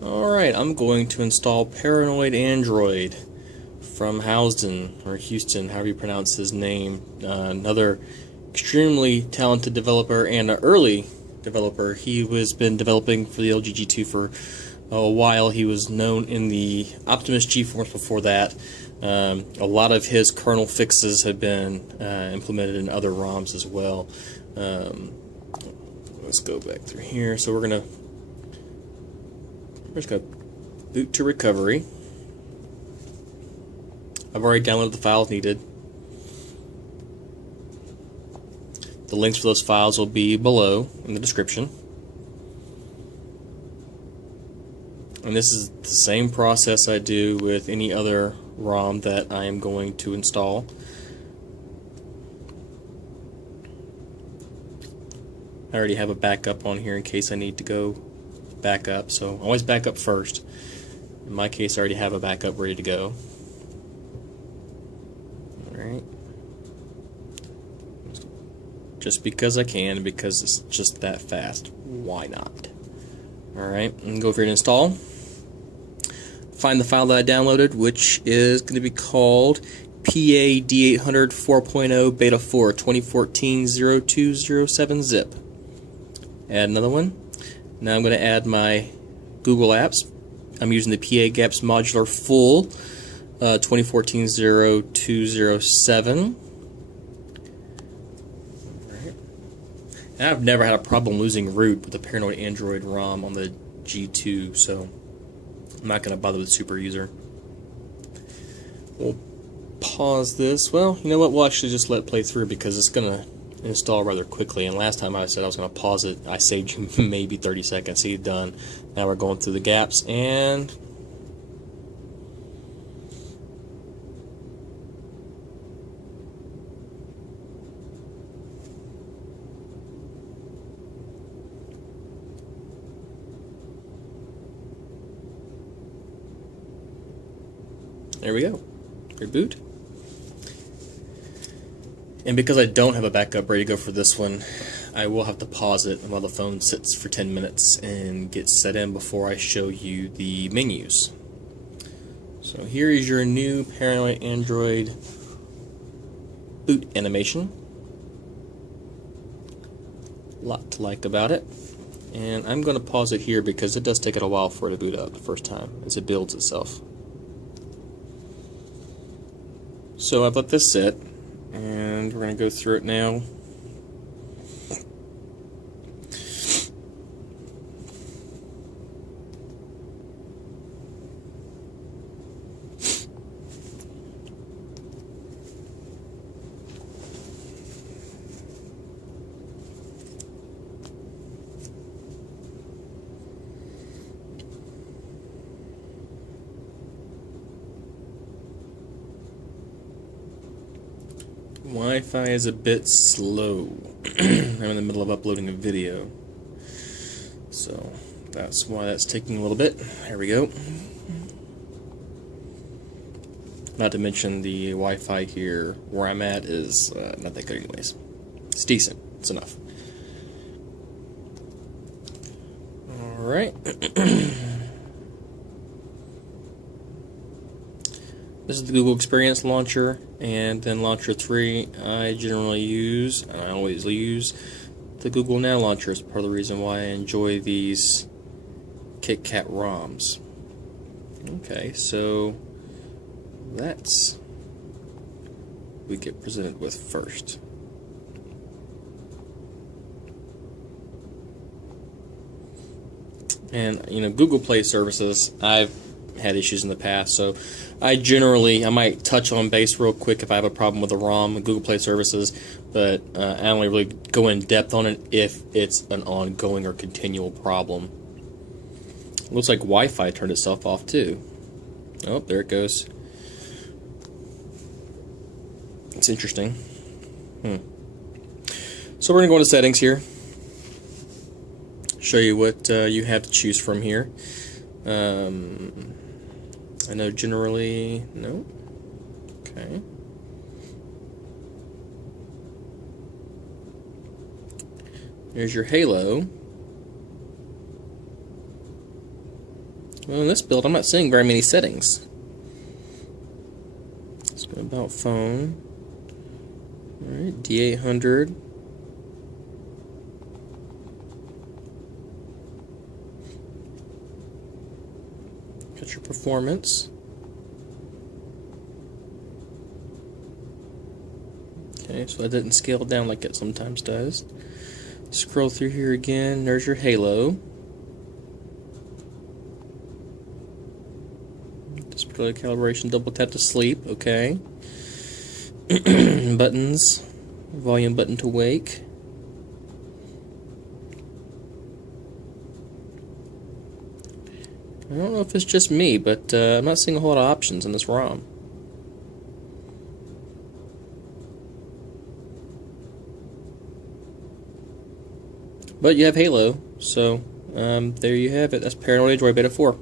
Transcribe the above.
Alright, I'm going to install Paranoidandroid from Houston, or Houston, however you pronounce his name. Another extremely talented developer and an early developer. He has been developing for the LG G2 for a while. He was known in the Optimus G-Force before that. A lot of his kernel fixes have been implemented in other ROMs as well. Let's go back through here. So we're just going to boot to recovery. I've already downloaded the files needed. The links for those files will be below in the description. And this is the same process I do with any other ROM that I am going to install. I already have a backup on here in case I need to go back up, so always back up first. In my case, I already have a backup ready to go. Alright. Just because I can, because it's just that fast. Why not? Alright, and go over here and install. Find the file that I downloaded, which is going to be called PA D800 4.0 Beta4 2014-0207 zip. Add another one. Now I'm going to add my Google Apps. I'm using the PA Gaps Modular Full 2014-0207. Right. And I've never had a problem losing root with the Paranoidandroid ROM on the G2, so I'm not going to bother with Super User. We'll pause this. Well, you know what? We'll actually just let it play through because it's going to install rather quickly. And last time I said I was going to pause it, I saved maybe 30 seconds. See, done. Now we're going through the gaps, and there we go. Reboot. And because I don't have a backup ready to go for this one, I will have to pause it while the phone sits for 10 minutes and gets set in before I show you the menus. So here is your new Paranoidandroid boot animation. A lot to like about it. And I'm going to pause it here because it does take it a while for it to boot up the first time as it builds itself. So I've let this sit, and we're going to go through it now. Wi-Fi is a bit slow. I'm in the middle of uploading a video, so that's why that's taking a little bit. There we go. Not to mention the Wi-Fi here where I'm at is not that good anyways. It's decent. It's enough. Alright. This is the Google Experience Launcher, and then Launcher 3 I generally use, and I always use, the Google Now Launcher is part of the reason why I enjoy these KitKat ROMs. Okay, so that's what we get presented with first. And, you know, Google Play services, I've had issues in the past, so I might touch on base real quick if I have a problem with a ROM with Google Play services, but I only really go in depth on it if it's an ongoing or continual problem. Looks like Wi-Fi turned itself off too. Oh, there it goes. It's interesting. So we're going to go into settings here. Show you what you have to choose from here. I know generally, no. Okay. There's your halo. Well, in this build, I'm not seeing very many settings. Let's go about phone. Alright, D800. Got your performance. Okay, so that didn't scale down like it sometimes does. Scroll through here again. There's your halo. Display calibration, double tap to sleep. Okay. Buttons. Volume button to wake. I don't know if it's just me, but I'm not seeing a whole lot of options in this ROM. But you have Halo, so there you have it. That's Paranoidandroid Beta 4.